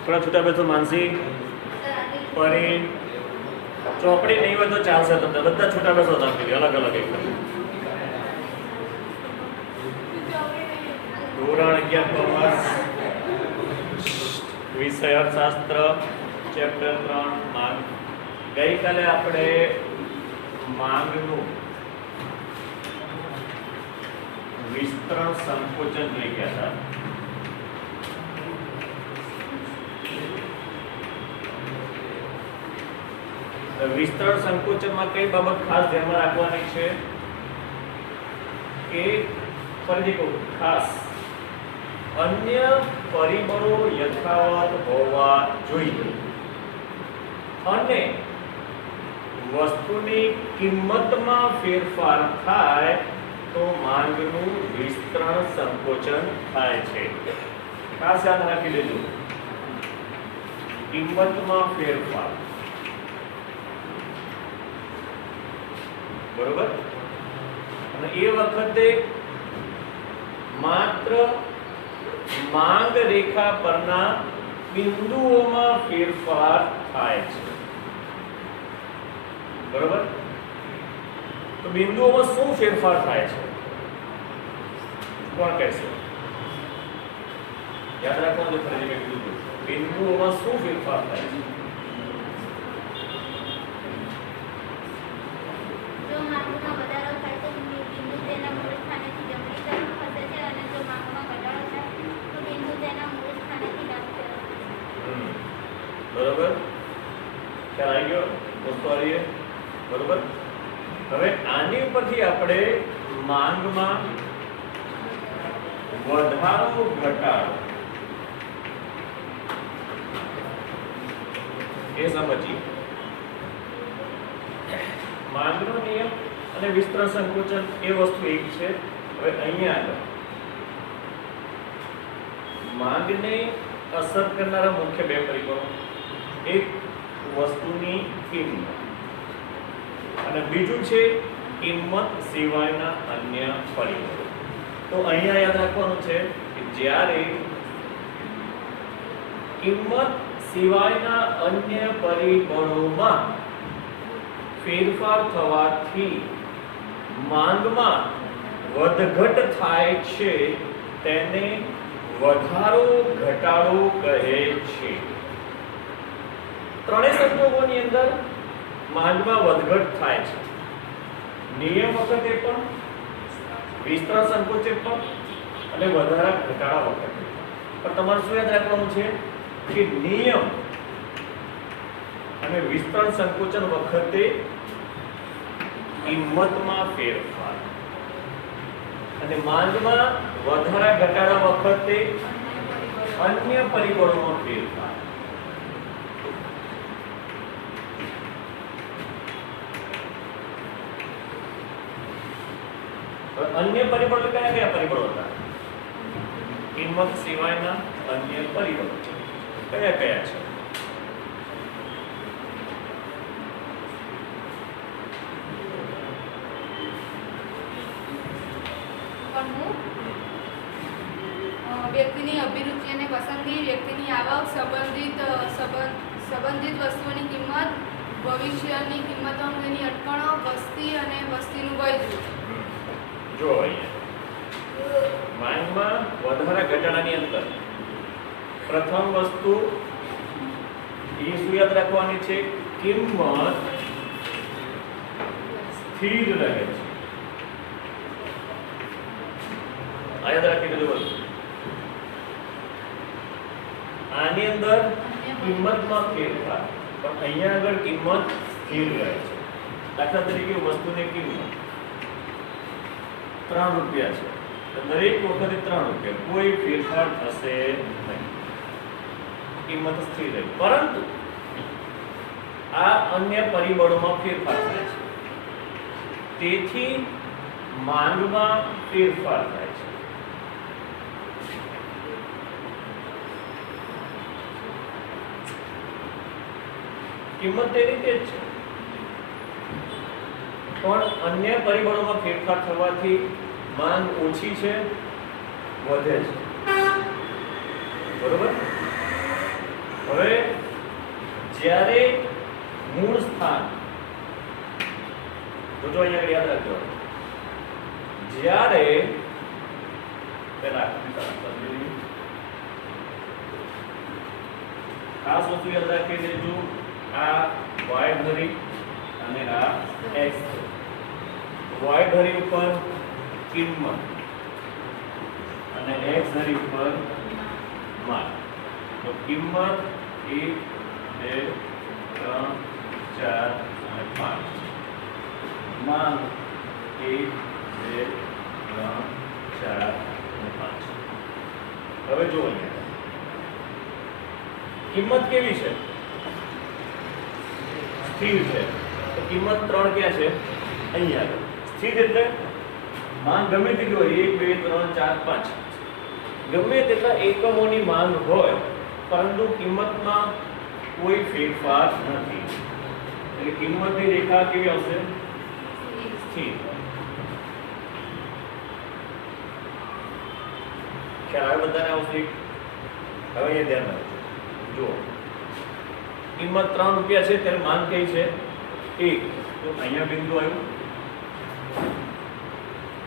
થોડા છૂટા બેસો માનસી પરી ચોપડી નહીં હોય તો ચાલશે તમને બધા છૂટા બેસો તમે અલગ અલગ એકદમ ધોરણ 11 કોમર્સ વિષય અર્થશાસ્ત્ર ચેપ્ટર 3 માંગ ગઈકાલે આપણે માંગનું વિસ્તરણ સંકોચન જોઈ ગયા હતા વિસ્તરણ સંકોચનમાં કઈ બાબત ખાસ ધ્યાનમાં રાખવાની છે કે ફરીથી કહું ખાસ અન્ય પરિબળો યથાવત હોવા જોઈએ અને વસ્તુની કિંમતમાં ફેરફાર થાય તો માંગનું વિસ્તરણ સંકોચન થાય છે ખાસ યાદ રાખી લેજો કિંમતમાં ફેરફાર બરોબર અને એ વખતે માત્ર માંગ રેખા પરના બિંદુઓમાં ફેરફાર થાય છે બરોબર તો બિંદુઓમાં શું ફેરફાર થાય છે કોણ કહેશે યાદ રાખવાનું છે ફરી મેં કીધું બિંદુઓમાં શું ફેરફાર થાય છે બરોબર ખ્યાલ આવી ગયો મુસ્તોરીએ બરોબર હવે આની ઉપરથી આપણે માંગમાં વધારો ઘટાડો એ સમજીએ માંગનો નિયમ અને વિસ્તરણ સંકોચન એ વસ્તુ એક છે હવે અહીંયા આગળ માંગને અસર કરનારા મુખ્ય બે પરિબળો એક વસ્તુની કિંમત અને બીજું છે કિંમત સિવાયના અન્ય પરિબળો તો અહીંયા યાદ રાખવાનું છે કે જ્યારે કિંમત સિવાયના અન્ય પરિબળોમાં ફેરફાર થવાથી માંગમાં વધઘટ થાય છે તેને વધારો ઘટાડો કહે છે ત્રણેય સંજોગોની અંદર માંગમાં વધઘટ થાય છે નિયમ વખતે પણ વિસ્તરણ સંકોચન પણ અને વધારા ઘટાડા વખતે પણ તમારે શું યાદ રાખવાનું છે કે નિયમ અને વિસ્તરણ સંકોચન વખતે કિંમતમાં ફેરફાર અને માંગમાં વધારા ઘટાડા વખતે અન્ય પરિબળોમાં ફેરફાર અન્ય પરિબળો કયા કયા પરિબળો હતા કિંમત સિવાયના અન્ય પરિબળો કયા કયા છે વ્યક્તિની અભિરુચિ અને પસંદગી વ્યક્તિની આવક સંબંધિત વસ્તુઓની કિંમત ભવિષ્યની કિંમતો અંગેની અટકણો વસ્તી અને વસ્તીનું વય જો અહીંયા માંગમાં વધારા ઘટાડાની અંદર પ્રથમ વસ્તુ એ શું યાદ રાખવાની છે કિંમત સ્થિર રહે છે આ યાદ રાખી લેજો આની અંદર કિંમતમાં ફેરફાર પણ અહીંયા આગળ કિંમત સ્થિર રહે છે દાખલા તરીકે વસ્તુની કિંમત 3 રૂપિયા છે તો દરેક વખતે 3 રૂપિયા કોઈ ફેરફાર થશે નહીં કિંમત સ્થિર રહે પરંતુ આ અન્ય પરિબળોમાં ફેરફાર થાય છે તેથી માંગમાં ફેરફાર થાય છે કિંમત તે રીતે જ છે પણ અન્ય પરિબળોમાં ફેરફાર થવાથી માંગ ઓછી છે વધે છે બરોબર હવે જ્યારે મૂળ સ્થાન તો જો અહીંયા આગળ યાદ રાખજો જ્યારે પેલા ખાસ વસ્તુ યાદ રાખી દેજો આ y ધરી અને આ x y ધરી ઉપર કિંમત અને x ધરી ઉપર માન તો કિંમત 1 2 3 4 અને 5 માન 1 2 3 4 અને 5 હવે જો અહીંયા કિંમત કેવી છે સ્થિર છે તો કિંમત 3 ક્યાં છે અહીંયા આગળ સ્થિર એટલે માંગ ગમે તેટલી હોય 1 2 3 4 5 ગમે તેટલા એકમોની માંગ હોય પરંતુ કિંમતમાં કોઈ ફેરફાર નથી એટલે કિંમતની રેખા કેવી આવશે સ્થિર ખ્યાલ આવે બધાને આવશે હવે અહીંયા ધ્યાન રાખજો જુઓ કિંમત 3 રૂપિયા છે ત્યારે માંગ કઈ છે 1 તો અહીંયા બિંદુ આવ્યું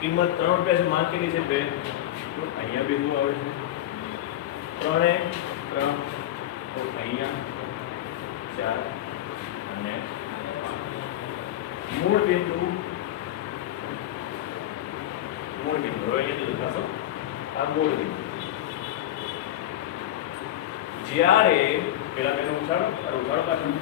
કિંમત 3 રૂપિયા છે માંગ કેટલી છે 2 તો અહીંયા બિંદુ આવે છે 3 એ 3 તો અહીંયા 4 અને મૂળ બિંદુ હવે અહીંયા લખાશો આ મૂળ બિંદુ જ્યારે પેલા મેનો ઉછાળો પાછું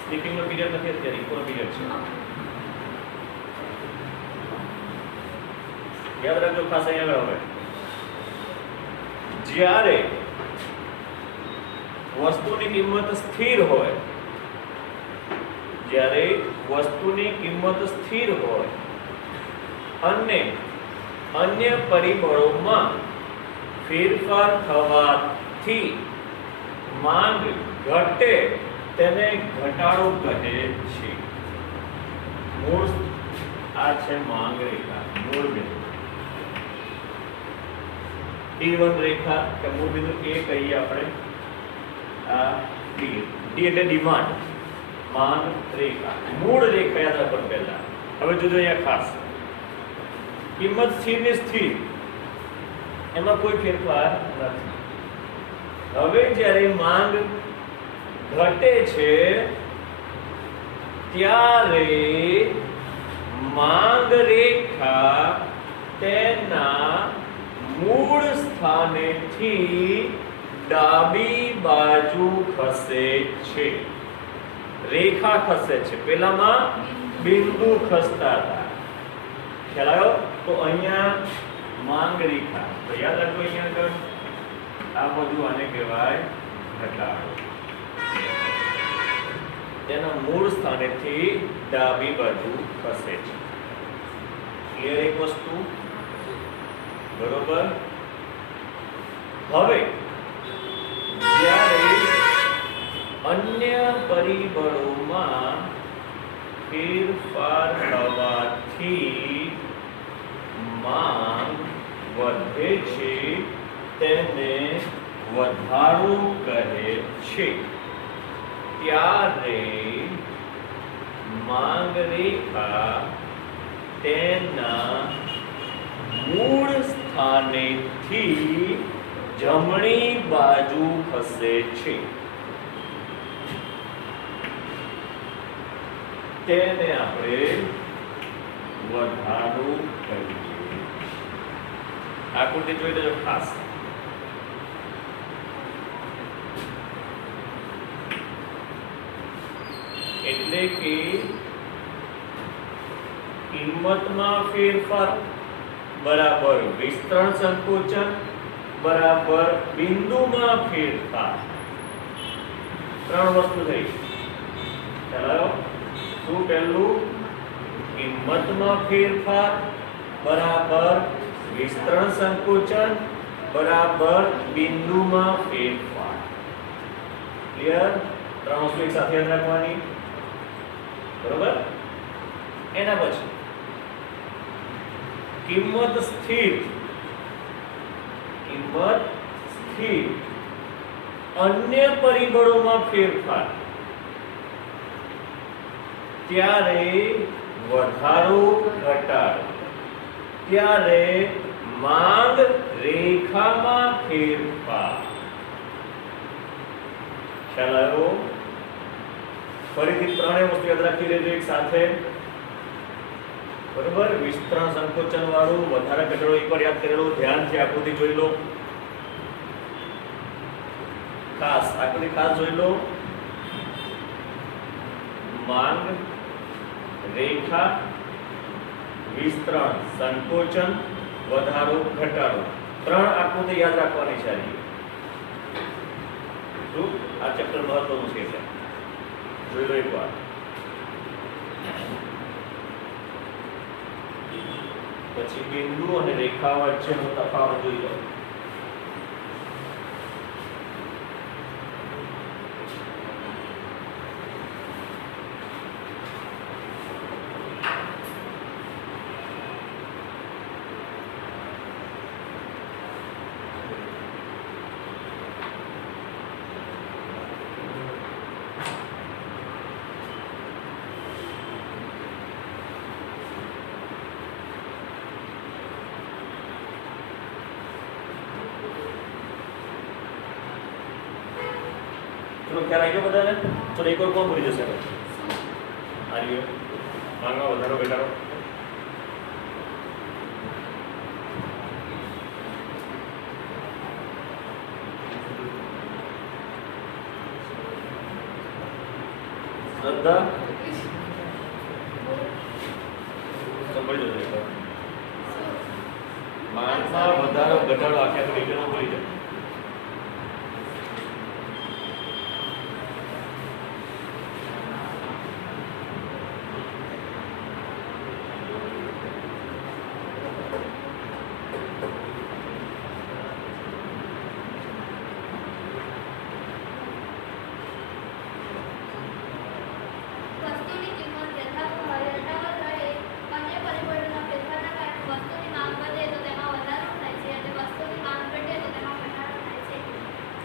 સ્લીપિંગ નો પીરિયડ નથી અત્યારે ઇકોનો પીરિયડ છે યાદ રાખજો ખાસ અહીંયા હવે જ્યારે વસ્તુની કિંમત સ્થિર હોય જ્યારે વસ્તુની કિંમત સ્થિર હોય અને અન્ય પરિબળોમાં ફેરફાર થવાથી માંગ ઘટે તેને ઘટાડો કહે છે મૂળ આ છે માંગ રેખા મૂળ બિંદુ T1 રેખા કે મૂળ બિંદુ A કહીએ આપણે આ D એટલે ડિમાન્ડ માંગ રેખા મૂળ રેખા યાદ રાખો પહેલા હવે જોજો અહીંયા ખાસ કિંમત સ્થિર ને સ્થિર એમાં કોઈ ફેરફાર નથી હવે જ્યારે માંગ ઘટે છે ત્યારે માંગ રેખા તેના મૂળ સ્થાનેથી ડાબી બાજુ ખસે છે રેખા ખસે છે પેલામાં બિંદુ ખસતા હતા ખ્યાલ આવ્યો તો અહીંયા માંગ રેખા તો યાદ રાખો અહીંયા આગળ આ બધું આને કહેવાય ઘટાડો તેના મૂળ સ્થાનેથી ડાબી બાજુ ખસે છે ક્લિયર એક વસ્તુ બરોબર હવે જ્યારે અન્ય પરિબળોમાં ફેરફાર થવાથી માંગ વધે છે તેને વધારો કહે છે ત્યારે માંગ રેખા તેના મૂળ સ્થાનેથી જમણી બાજુ ખસે છે તેને આપણે વધારો કહીએ આકૃતિ જોઈ લેજો ખાસ એટલે કે કિંમતમાં ફેરફાર બરાબર વિસ્તરણ સંકોચન બરાબર બિંદુમાં ફેરફાર ત્રણ વસ્તુ થઈ ચાલો શું પહેલું કિંમતમાં ફેરફાર બરાબર વિસ્તરણ સંકોચન બરાબર બિંદુમાં ફેરફાર ક્લિયર ત્રણ વસ્તુ એક સાથે યાદ રાખવાની બરોબર એના પછી કિંમત સ્થિર કિંમત સ્થિર, અન્ય પરિબળોમાં ફેરફાર, ત્યારે વધારો ઘટાડો, ત્યારે માંગ રેખામાં ફેરફાર. ખ્યાલ આવ્યો? ફરીથી ત્રણેય વસ્તુ યાદ રાખી લેજો એક સાથે. બરોબર? વિસ્તરણ સંકોચન વાળું, વધારે ઘટાડો એકવાર યાદ કરેલો, ધ્યાનથી આકૃતિ જોઈ લો. ખાસ આકૃતિ ખાસ જોઈ લો. માંગ રેખા, વિસ્તરણ સંકોચન, વધારો ઘટાડો, ત્રણ આકૃતિ યાદ રાખવાની છે. આ ચેપ્ટર મહત્વનું છે. જોઈ લો એકવાર. પછી બિંદુ અને રેખા વચ્ચેનો તફાવત જોઈ લો. ચલો ખ્યાલ આવી ગયો બધાને? ચલો એક વાર કોણ ભૂલી જશે? આવી ગયો. માંગમાં વધારો ઘટાડો. શ્રદ્ધા સંભળી જજો એકવાર. માંગમાં વધારો ઘટાડો આખા ડિટેલમાં ભૂલી જાય.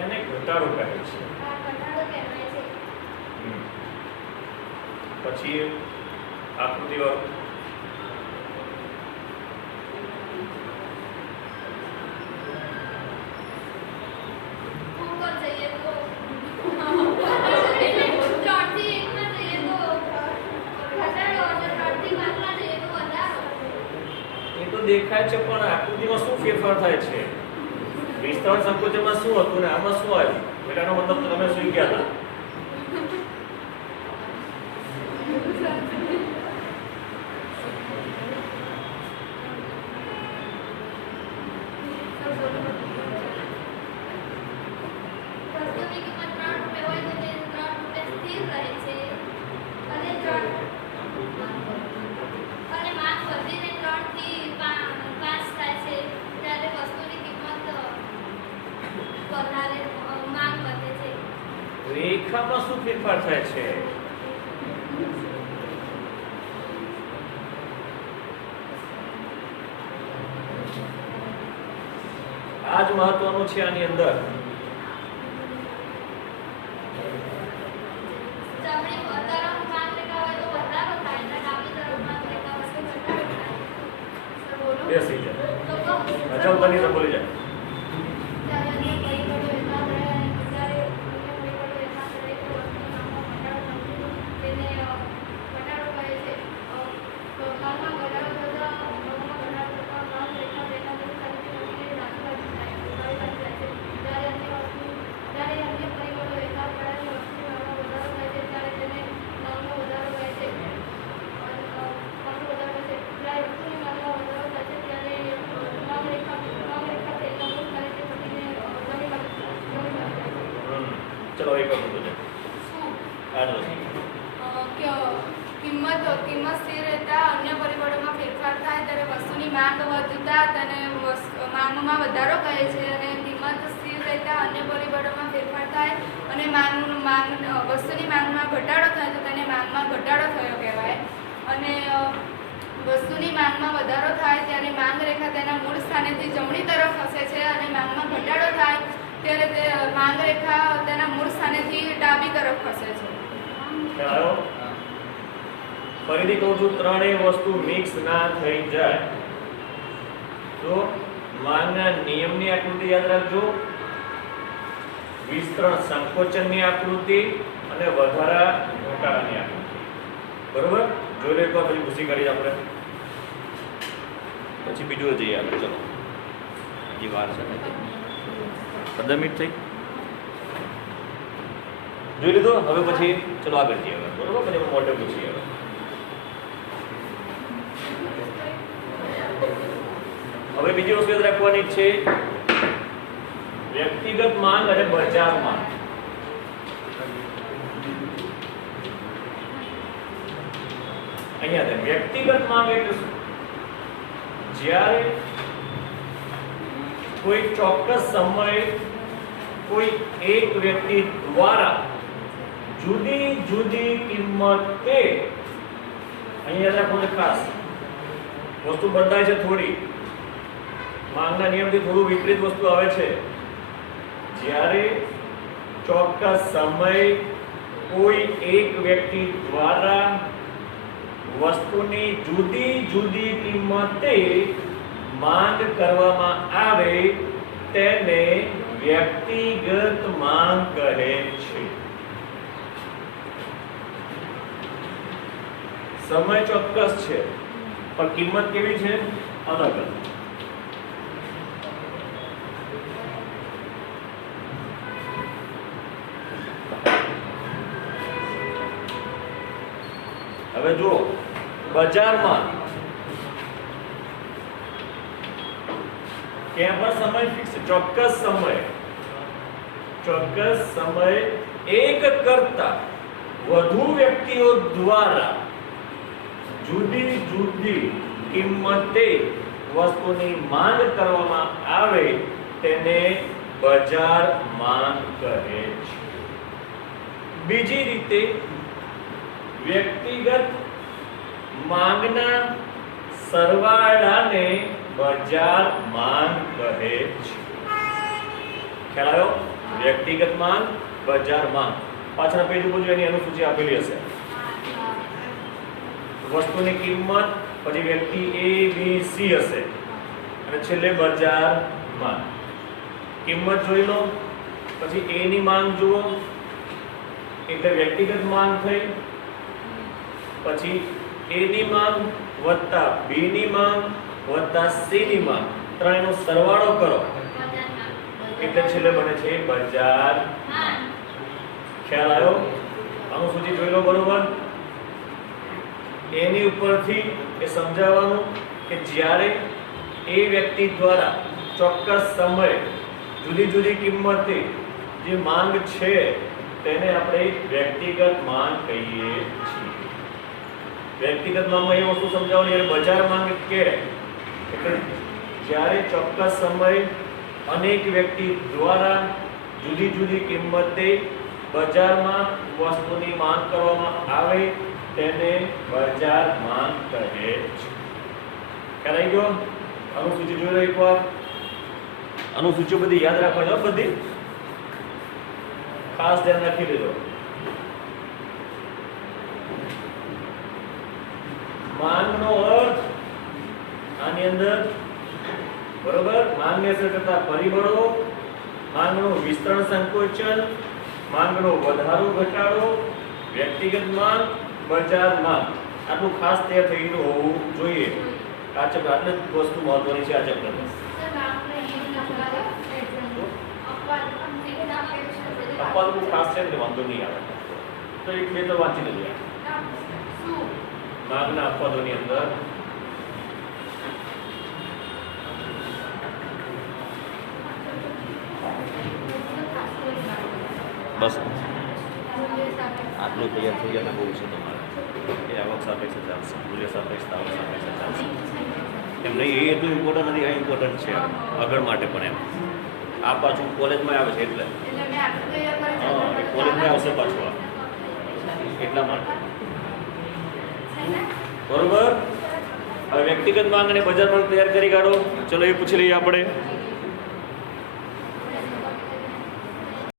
એને ઘટાડો કહે છે. પછી આકૃતિ વાળું એ તો દેખાય છે, પણ આકૃતિમાં શું ફેરફાર થાય છે? વિસ્તરણ સંકોચનમાં શું હતું ને આમાં શું આવ્યું? એનો મતલબ તમે સુઈ ગયા હતા. રેખામાં શું ફેરફાર થાય છે? આ જ મહત્વનું છે આની અંદર. બેસી જાય. અચલ બની બોલી જાય. ચલો એક વખત બોલો. કિંમત સ્થિર રહેતા અન્ય પરિબળોમાં ફેરફાર થાય ત્યારે વસ્તુની માંગ વધતા તેને માંગમાં વધારો કહે છે, અને કિંમત સ્થિર રહેતા અન્ય પરિબળોમાં ફેરફાર થાય અને વસ્તુની માંગમાં ઘટાડો થાય તો તેને માંગમાં ઘટાડો થયો કહેવાય. અને વસ્તુની માંગમાં વધારો થાય ત્યારે માંગ રેખા તેના મૂળ સ્થાનેથી જમણી તરફ ખસે છે અને માંગમાં ઘટાડો થાય ત્યારે તે માંગ રેખા તેના મૂળ સ્થાનેથી ડાબી તરફ ખસે છે. ખ્યાલ આવ્યો? ફરીથી કહું છું, ત્રણેય વસ્તુ મિક્સ ના થઈ જાય તો માંગના નિયમની આકૃતિ યાદ રાખજો, વિસ્તરણ સંકોચનની આકૃતિ અને વધારા ઘટાડાની આકૃતિ. બરોબર? જોઈ લો એકવાર, પછી પૂછી કરી આપણે, પછી બીજું જઈએ આપણે. ચલો, હજી વાર છે, 15 મિનિટ થઈ. જોઈ લીધું? હવે પછી ચલો આગળ જઈએ. બરોબર? પછી મોટે પૂછીએ. હવે બીજી વસ્તુ યાદ રાખવાની છે, વ્યક્તિગત માંગ અને બજાર માંગ. અહીંયા વ્યક્તિગત માંગ એટલે શું? જ્યારે કોઈ ચોક્કસ સમયે કોઈ એક વ્યક્તિ દ્વારા જુદી જુદી કિંમતે, અહીંયા રાખવાનું ખાસ, વસ્તુ બદલાય છે થોડી, માંગના નિયમથી થોડું વિપરીત વસ્તુ આવે છે. જ્યારે ચોક્કસ સમય કોઈ એક વ્યક્તિ દ્વારા વસ્તુની જુદી જુદી કિંમતે માંગ કરવામાં આવે તેને વ્યક્તિગત માંગ કહે છે. સમય ચોક્કસ છે પણ કિંમત કેવી છે? અલગ અલગ. હવે જુઓ, બજારમાં ક્યાં પણ સમય ફિક્સ, ચોક્કસ સમય એક કરતા વધુ વ્યક્તિઓ દ્વારા જુદી જુદી કિંમતે વસ્તુની માંગ કરવામાં આવે તેને બજાર માંગ કહે છે. બીજી રીતે વ્યક્તિગત માંગના સરવાળાને બજાર માંગ કહે છે. ખ્યાલ આવ્યો? વ્યક્તિગત માંગ, બજાર માંગ. પાછળ પેજ ઉપર જો એની અનુસૂચિ આપેલી હશે. વસ્તુની કિંમત, પછી વ્યક્તિ A B C હશે અને છેલ્લે બજાર માંગ. કિંમત જોઈ લો, પછી A ની માંગ જુઓ એટલે વ્યક્તિગત માંગ થઈ, પછી A ની માંગ વત્તા B ની માંગ વત્તા C ની માંગ, ત્રણેયનો સરવાળો કરો એટલે છેલ્લે બને છે બજાર માંગ. ખ્યાલ આવ્યો? અનુસૂચિ જોઈ લો. બરોબર? એની ઉપરથી એ સમજાવવાનું કે જ્યારે એ વ્યક્તિ દ્વારા ચોક્કસ સમયે જુદી જુદી કિંમતે જે માંગ છે તેને આપણે વ્યક્તિગત માંગ કહીએ છીએ. વ્યક્તિગત માંગમાં એ વસ્તુ સમજાવવાની, બજાર માંગ કે એટલે જ્યારે ચોક્કસ સમયે અનેક વ્યક્તિ દ્વારા જુદી જુદી કિંમતે બજારમાં વસ્તુની માંગ કરવામાં આવે તેને બજાર માંગ કહે છે. ખ્યાલ આવી ગયો? અનુસૂચિ જોઈ લો એકવાર. અનુસૂચિઓ બધી યાદ રાખવાની, બધી ખાસ ધ્યાન રાખી લેજો. માંગનો અર્થ આની અંદર, બરોબર, માંગને અસર કરતા પરિબળો, માંગનું વિસ્તરણ સંકોચન, માંગનો વધારો ઘટાડો, વ્યક્તિગત માંગ, બજાર માંગ. આટલું ખાસ તૈયાર થઈ ગયું હોવું જોઈએ. આ ચેપ્ટર આટલી જ વસ્તુ મહત્વની છે આ ચેપ્ટરમાં. અપવાદ ખાસ છે એટલે વાંધો નહીં આવે, તો એક બે તો વાંચી લેજો. માંગના અપવાદોની અંદર બસ આટલું તૈયાર થઈ ગયા બહુ છે તમારે. એ આવક સાપેક્ષ ચાલશે, મૂલ્ય સાપેક્ષ, આવક સાપેક્ષ ચાલશે. એમ નહીં, એ એટલું ઇમ્પોર્ટન્ટ નથી, આ ઇમ્પોર્ટન્ટ છે આગળ માટે પણ. એમ આ પાછું કોલેજમાં આવે છે એટલે કોલેજમાં આવશે પાછું આ, એટલા માટે. બરોબર? હવે વ્યક્તિગત માંગ અને બજાર માંગ તૈયાર કરી કાઢો. ચલો એ પૂછી લઈએ આપણે.